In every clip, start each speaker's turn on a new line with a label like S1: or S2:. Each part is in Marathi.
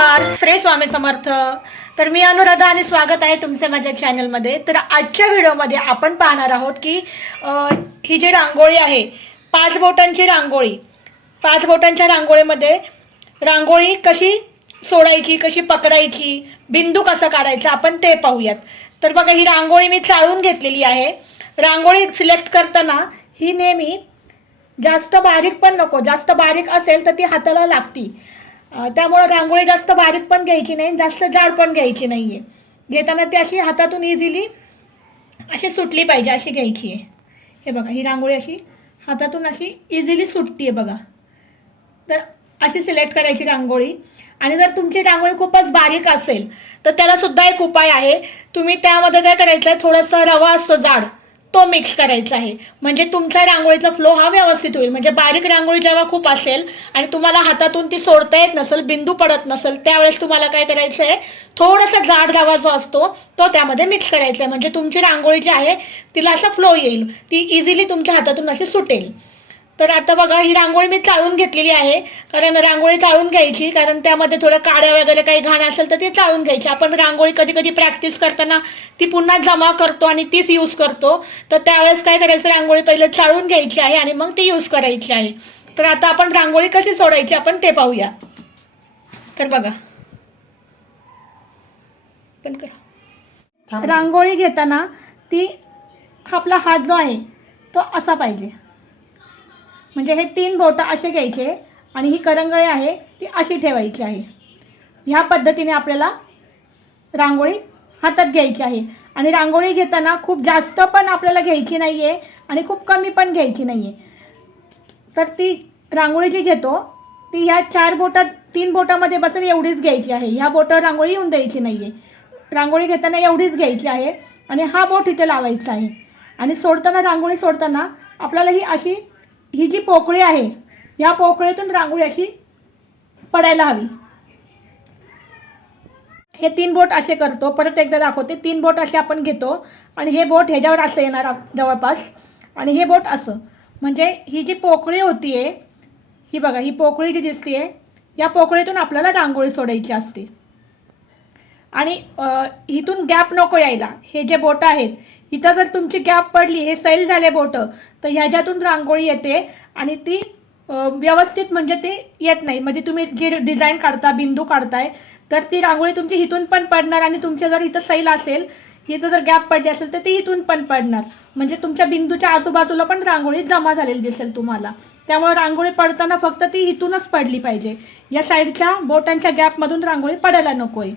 S1: नमस्कार श्री स्वामी समर्थ. तर मी अनुराधा आणि स्वागत आहे तुमचे माझ्या चॅनलमध्ये तर आजच्या व्हिडिओमध्ये आपण पाहणार आहोत की ही जी रांगोळी आहे पाच बोटांची रांगोळी. पाच बोटांच्या रांगोळीमध्ये रांगोळी कशी सोडायची कशी पकडायची बिंदू कसा काढायचा आपण ते पाहूयात. तर बघा ही रांगोळी मी चाळून घेतलेली आहे. रांगोळी सिलेक्ट करताना ही नेहमी जास्त बारीक पण नको. जास्त बारीक असेल तर ती हाताला लागती. त्यामुळं रांगोळी जास्त बारीक पण घ्यायची नाही जास्त जाड पण घ्यायची नाही आहे घेताना ती अशी हातातून इझिली अशी सुटली पाहिजे अशी घ्यायची आहे. हे बघा ही रांगोळी अशी हातातून अशी इझिली सुटती आहे बघा. तर अशी सिलेक्ट करायची रांगोळी. आणि जर तुमची रांगोळी खूपच बारीक असेल तर त्यालासुद्धा एक उपाय आहे. तुम्ही त्यामध्ये काय करायचं आहे थोडासा रवा असतो जाड. तो मिक्स करायचा आहे. म्हणजे तुमचा रांगोळीचा फ्लो हा व्यवस्थित होईल. म्हणजे बारीक रांगोळी जेव्हा खूप असेल आणि तुम्हाला हातातून ती सोडता येत नसेल बिंदू पडत नसेल त्यावेळेस तुम्हाला काय करायचं आहे? थोडासा जाड धावा जो असतो तो त्यामध्ये मिक्स करायचा आहे. म्हणजे तुमची रांगोळी जी आहे तिला असा फ्लो येईल. ती इझिली तुमच्या हातातून अशी सुटेल. तर आता बघा ही रांगोळी मी चाळून घेतलेली आहे. कारण रांगोळी चाळून घ्यायची कारण त्यामध्ये थोडं काड्या वगैरे काही घाण असेल तर ती चाळून घ्यायची. आपण रांगोळी कधी कधी प्रॅक्टिस करताना ती पुन्हा जमा करतो आणि तीच यूज करतो. तर त्यावेळेस काय करायचं रांगोळी पहिले चाळून घ्यायची आहे आणि मग ती यूज करायची आहे. तर आता आपण रांगोळी कशी सोडायची आपण ते पाहूया. तर बघा. पण करा. रांगोळी घेताना ती आपला हात जो आहे तो असा पाहिजे. म्हणजे हे तीन बोटं असे घ्यायचे आणि ही करंगळी आहे ती अशी ठेवायची आहे. ह्या पद्धतीने आपल्याला रांगोळी हातात घ्यायची आहे. आणि रांगोळी घेताना खूप जास्त पण आपल्याला घ्यायची नाही आहे आणि खूप कमी पण घ्यायची नाही आहे तर ती रांगोळी जी घेतो ती ह्या चार बोटात तीन बोटामध्ये बसेल एवढीच घ्यायची आहे. ह्या बोटावर रांगोळी येऊन द्यायची नाही आहे रांगोळी घेताना एवढीच घ्यायची आहे आणि हा बोट इथे लावायचा आहे. आणि सोडताना रांगोळी सोडताना आपल्याला ही अशी ही जी पोकळी आहे या पोकळीतून रांगोळी अशी पडायला हवी. हे तीन बोट असे करतो. परत एकदा दाखवते. तीन बोट असे आपण घेतो आणि हे बोट ह्याच्यावर असं येणार जवळपास. आणि हे बोट असं. म्हणजे ही जी पोकळी होती आहे ही बघा ही पोकळी जी दिसते आहे या पोकळीतून आपल्याला रांगोळी सोडायची असते. आणि इथून गॅप नको यायला. हे जे बोटं आहेत इथं जर तुमची गॅप पडली हे सैल झाले बोटं तर ह्याच्यातून रांगोळी येते आणि ती व्यवस्थित म्हणजे ते येत नाही. म्हणजे तुम्ही जे डिझाईन काढता बिंदू काढताय तर ती रांगोळी तुमची इथून पण पडणार आणि तुमच्या जर इथं सैल असेल इथं जर गॅप पडली असेल तर ती इथून पण पडणार. म्हणजे तुमच्या बिंदूच्या आजूबाजूला पण रांगोळी जमा झालेली दिसेल तुम्हाला. त्यामुळे रांगोळी पडताना फक्त ती इथूनच पडली पाहिजे. या साईडच्या बोटांच्या गॅपमधून रांगोळी पडायला नकोय.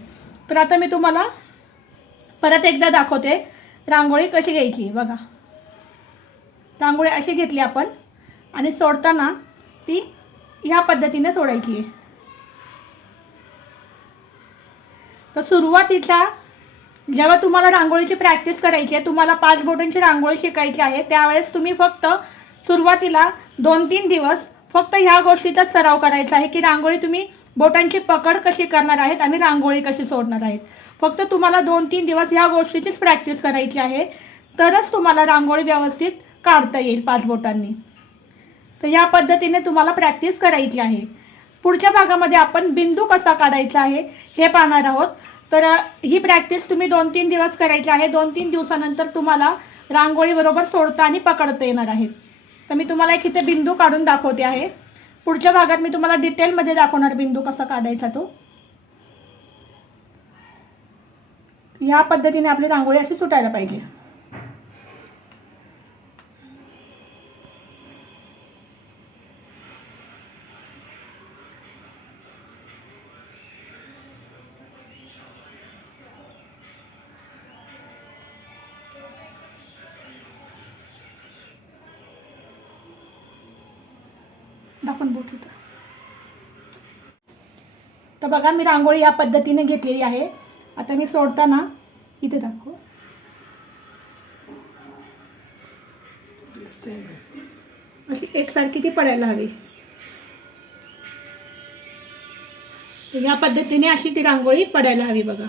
S1: तर आता मी तुम्हाला परत एकदा दाखवते. रांगोळी कशी घ्यायची बघा. रांगोळी अशी घेतली आपण आणि सोडताना ती ह्या पद्धतीने सोडायची. आहे तर सुरुवातीला जेव्हा तुम्हाला रांगोळीची प्रॅक्टिस करायची आहे तुम्हाला पाच बोटांची रांगोळी शिकायची आहे त्यावेळेस तुम्ही फक्त सुरुवातीला दोन तीन दिवस फक्त ह्या गोष्टीचा सराव करायचा आहे की रांगोळी तुम्ही बोटांची पकड कशी करणार आहेत आणि रांगोळी कशी सोडणार आहेत? फक्त तुम्हाला दोन तीन दिवस ह्या गोष्टीचीच प्रॅक्टिस करायची आहे. तरच तुम्हाला रांगोळी व्यवस्थित काढता येईल पाच बोटांनी. तर या पद्धतीने तुम्हाला प्रॅक्टिस करायची आहे. पुढच्या भागामध्ये आपण बिंदू कसा काढायचा आहे हे पाहणार आहोत. तर ही प्रॅक्टिस तुम्ही दोन तीन दिवस करायची आहे. दोन तीन दिवसानंतर तुम्हाला रांगोळी बरोबर सोडता आणि पकडता येणार आहे. तर मी तुम्हाला एक इथे बिंदू काढून दाखवते आहे. पुढच्या भागात मी तुम्हाला डिटेलमध्ये दाखवणार बिंदू कसा काढायचा तो. या पद्धतीने आपली रांगोळी अशी सुटायला पाहिजे. दाखवून बोट इथं तर बघा मी रांगोळी या पद्धतीने घेतलेली आहे. आता मी सोडताना इथे दाखव. अशी एकसारखी ती पडायला हवी. या पद्धतीने अशी ती रांगोळी पडायला हवी बघा.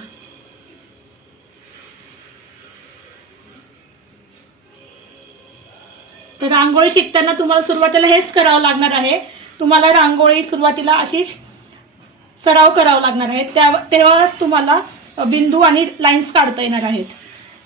S1: रांगोळी शिकताना तुम्हाला सुरुवातीला हेच करावं लागणार आहे. तुम्हाला रांगोळी सुरुवातीला अशीच सराव करावा लागणार आहे. त्या तेव्हाच तुम्हाला बिंदू आणि लाईन्स काढता येणार आहेत.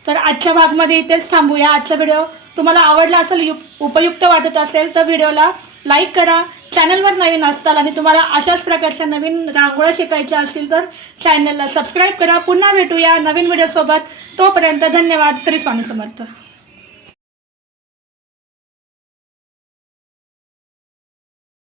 S1: तर आजच्या भागमध्ये इथेच थांबूया. आजचा व्हिडिओ तुम्हाला आवडला असेल युप- उपयुक्त वाटत असेल तर व्हिडिओला लाईक करा. चॅनलवर नवीन असताल आणि तुम्हाला अशाच प्रकारच्या नवीन रांगोळ्या शिकायच्या असतील तर चॅनलला सबस्क्राईब करा. पुन्हा भेटूया नवीन व्हिडिओसोबत तोपर्यंत धन्यवाद. श्री स्वामी समर्थ.